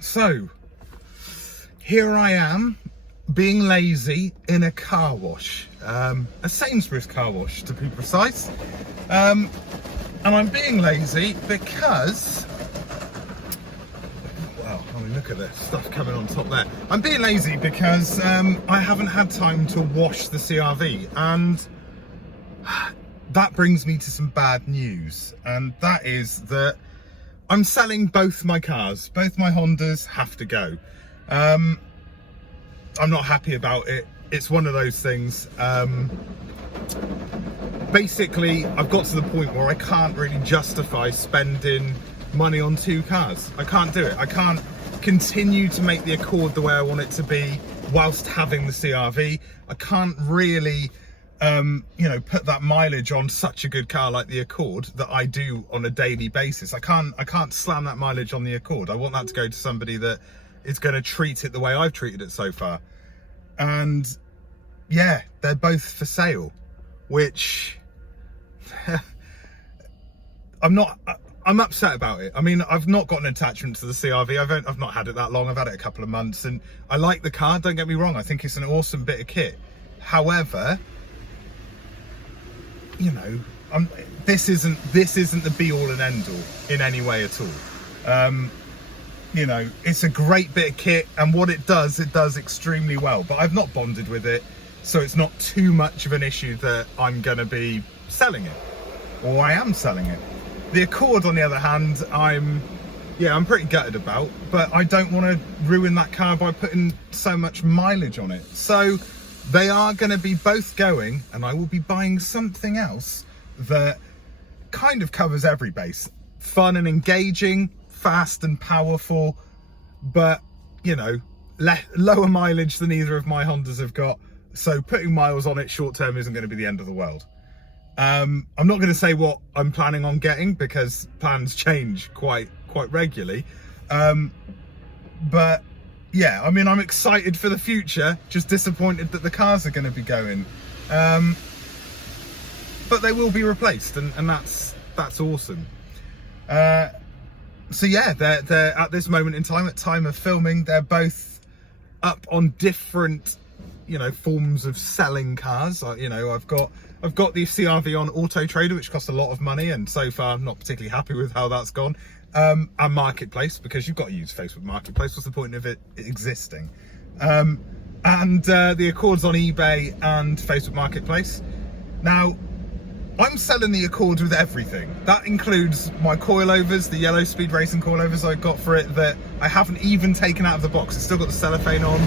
So here I am being lazy in a car wash, a Sainsbury's car wash to be precise, and I'm being lazy because, well, I mean, look at the stuff coming on top there. I'm being lazy because I haven't had time to wash the CRV, and that brings me to some bad news, and that is that I'm selling both my cars. Both my Hondas have to go. I'm not happy about it. It's one of those things. Basically, I've got to the point where I can't really justify spending money on two cars. I can't do it. I can't continue to make the Accord the way I want it to be whilst having the CRV. I can't really put that mileage on such a good car like the Accord that I do on a daily basis. I can't slam that mileage on the Accord. I want that to go to somebody that is going to treat it the way I've treated it so far. And yeah, they're both for sale, which I'm upset about it. I mean, I've not got an attachment to the CRV. I've not had it that long. I've had it a couple of months, and I like the car, don't get me wrong. I think it's an awesome bit of kit. However, you know, this isn't the be all and end all in any way at all. You know, it's a great bit of kit, and what it does extremely well, but I've not bonded with it, so it's not too much of an issue that I'm gonna be selling it, or I am selling it. The Accord, on the other hand, I'm pretty gutted about, but I don't want to ruin that car by putting so much mileage on it. So they are going to be both going, and I will be buying something else that kind of covers every base. Fun and engaging, fast and powerful, but, you know, lower mileage than either of my Hondas have got. So putting miles on it short term isn't going to be the end of the world. I'm not going to say what I'm planning on getting, because plans change quite regularly. But yeah, I mean, I'm excited for the future, just disappointed that the cars are going to be going. But they will be replaced, and that's awesome. So yeah, they're at this moment in time, at time of filming, they're both up on different, you know, forms of selling cars. You know, I've got the CRV on Auto Trader, which costs a lot of money, and so far I'm not particularly happy with how that's gone. And Marketplace, because you've got to use Facebook Marketplace. What's the point of it existing? And the Accord's on eBay and Facebook Marketplace. Now, I'm selling the Accord with everything. That includes my coilovers, the yellow speed racing coilovers I got for it that I haven't even taken out of the box. It's still got the cellophane on.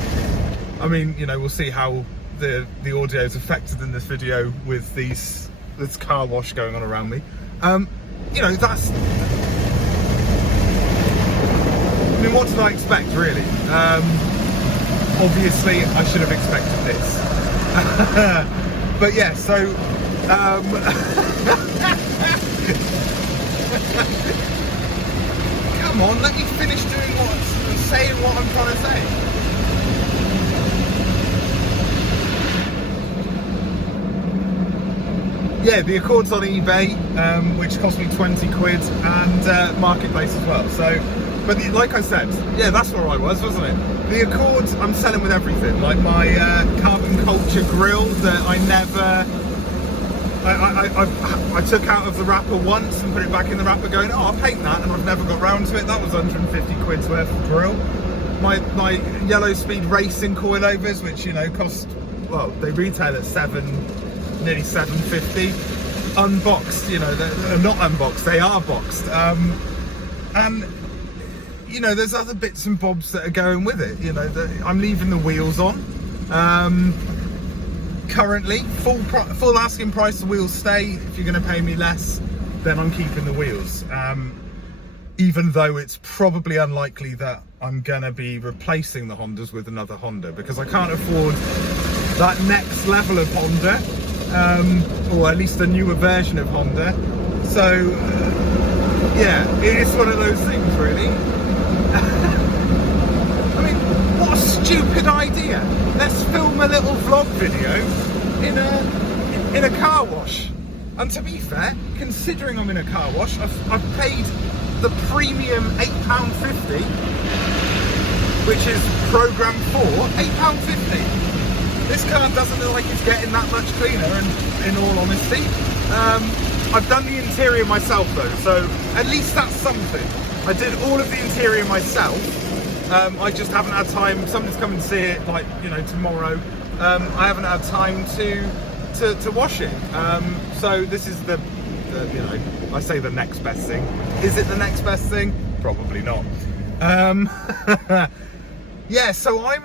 I mean, you know, we'll see how the audio is affected in this video with this car wash going on around me. You know, that's, I mean, what did I expect, really? Obviously I should have expected this. But yeah, so come on, let me finish doing saying what I'm trying to say. Yeah, the Accord's on eBay, which cost me 20 quid, and Marketplace as well. So, but like I said, yeah, that's where I was, wasn't it? The Accord, I'm selling with everything. Like my carbon culture grill that I took out of the wrapper once and put it back in the wrapper, going, oh, I'll paint that, and I've never got round to it. That was 150 quid's worth of grill. My yellow speed racing coilovers, which, you know, cost, well, they retail at nearly 750, unboxed. You know, they're not unboxed, they are boxed. And you know, there's other bits and bobs that are going with it. You know, I'm leaving the wheels on. Currently, full asking price, the wheels stay. If you're going to pay me less, then I'm keeping the wheels. Even though it's probably unlikely that I'm going to be replacing the Hondas with another Honda, because I can't afford that next level of Honda, or at least a newer version of Honda. So yeah, it's one of those things, really. I mean, what a stupid idea. Let's film a little vlog video in a car wash. And to be fair, considering I'm in a car wash, I've paid the premium £8.50 which is programmed for £8.50. This car doesn't look like it's getting that much cleaner, and in all honesty. I've done the interior myself though, so at least that's something. I did all of the interior myself. I just haven't had time. Somebody's coming to see it, like, you know, tomorrow. I haven't had time to wash it. So this is the, you know, I say the next best thing. Is it the next best thing? Probably not. Yeah, so I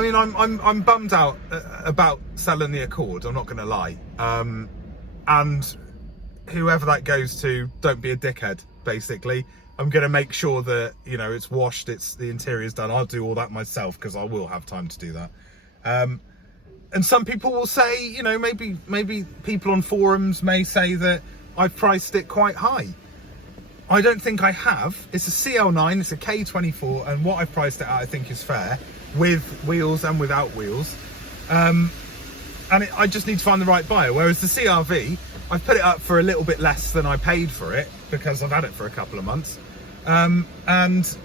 mean, I'm bummed out about selling the Accord, I'm not gonna lie. And whoever that goes to, don't be a dickhead, basically. I'm gonna make sure that, you know, it's washed, the interior's done. I'll do all that myself, because I will have time to do that. And some people will say, you know, maybe people on forums may say that I've priced it quite high. I don't think I have. It's a CL9, it's a K24, and what I've priced it at I think is fair, with wheels and without wheels. I just need to find the right buyer. Whereas the CRV, I've put it up for a little bit less than I paid for it, because I've had it for a couple of months. And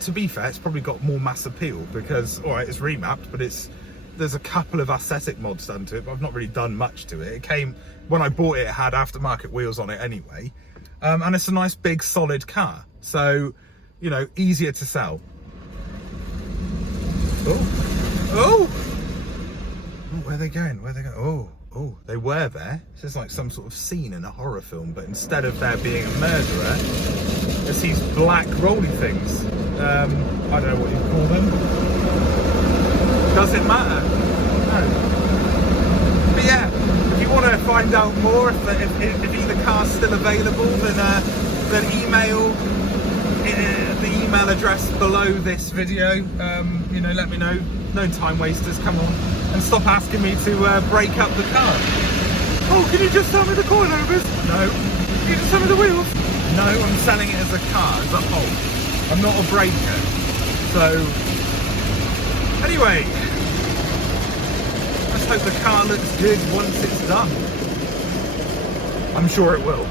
to be fair, it's probably got more mass appeal, because, all right, it's remapped, but there's a couple of aesthetic mods done to it, but I've not really done much to it. It came, when I bought it, it had aftermarket wheels on it anyway. And it's a nice big solid car, so, you know, easier to sell. Oh, where are they going? Oh, they were there. This is like some sort of scene in a horror film, but instead of there being a murderer, there's these black rolly things. I don't know what you call them. Does it matter? No. But yeah, if you want to find out more, if either car's still available, then email the email address below this video. You know, let me know. No time wasters, come on. And stop asking me to break up the car. Oh, can you just tell me the coilovers? No. Can you just tell me the wheels? No, I'm selling it as a car, as a whole. I'm not a breaker. So, anyway, let's hope the car looks good once it's done. I'm sure it will.